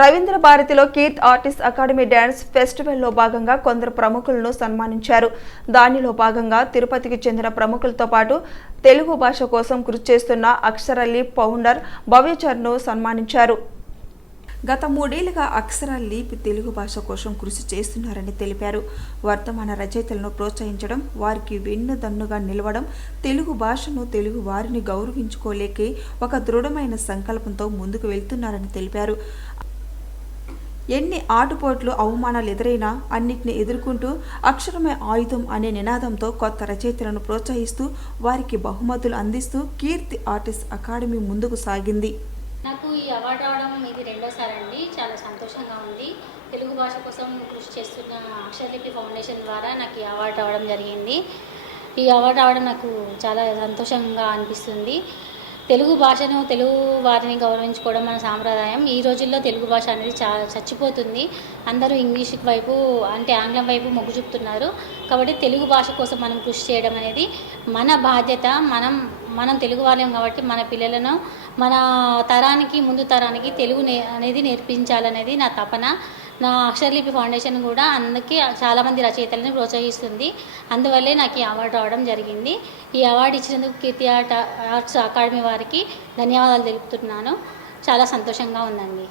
రవీంద్ర భారతిలో కీర్త్ artist academy dance ఫెస్టివల్లో భాగంగా కొందరు ప్రముఖులను సన్మానించారు. దానిలో భాగంగా తిరుపతికి చెందిన ప్రముఖులతో పాటు తెలుగు భాష కోసం కృషి చేస్తున్న అక్షరల్లి పౌండర్ భవ్యచర్ను సన్మానించారు. గత మూడేళ్ళుగా అక్షర లీప్ తెలుగు భాష కోసం కృషి చేస్తున్నారని తెలిపారు. వర్తమాన రచయితలను ప్రోత్సహించడం వారికి వెన్నుదన్నుగా నిలవడం తెలుగు భాషను తెలుగు వారిని గౌరవించుకోలేకే ఒక దృఢమైన సంకల్పంతో ముందుకు వెళ్తున్నారని తెలిపారు. ఎన్ని ఆటుపోట్లు అవమానాలు ఎదురైనా అన్నిటిని ఎదుర్కొంటూ అక్షరమే ఆయుధం అనే నినాదంతో కొత్త రచయితలను ప్రోత్సహిస్తూ వారికి బహుమతులు అందిస్తూ కీర్తి ఆర్టిస్ట్ అకాడమీ ముందుకు సాగింది. నాకు ఈ అవార్డు రావడం ఇది రెండోసారి అండి. చాలా సంతోషంగా ఉంది. తెలుగు భాష కోసం కృషి చేస్తున్న అక్షరలిపి ఫౌండేషన్ ద్వారా నాకు ఈ అవార్డు రావడం జరిగింది. ఈ అవార్డు రావడం నాకు చాలా సంతోషంగా అనిపిస్తుంది. తెలుగు భాషను తెలుగు వారిని గౌరవించుకోవడం మన సాంప్రదాయం. ఈ రోజుల్లో తెలుగు భాష అనేది చాలా చచ్చిపోతుంది. అందరూ ఇంగ్లీష్ వైపు అంటే ఆంగ్లం వైపు మొగ్గు చూపుతున్నారు. కాబట్టి తెలుగు భాష కోసం మనం కృషి చేయడం అనేది మన బాధ్యత. మనం మనం తెలుగు వాళ్ళం కాబట్టి మన పిల్లలను మన తరానికి ముందు తరానికి తెలుగు నే అనేది నేర్పించాలనేది నా తపన. నా అక్షరలిపి ఫౌండేషన్ కూడా అందుకే చాలామంది రచయితలను ప్రోత్సహిస్తుంది. అందువల్లే నాకు ఈ అవార్డు రావడం జరిగింది. ఈ అవార్డు ఇచ్చినందుకు కీర్తి ఆర్ట్ ఆర్ట్స్ అకాడమీ వారికి ధన్యవాదాలు తెలుపుతున్నాను. చాలా సంతోషంగా ఉందండి.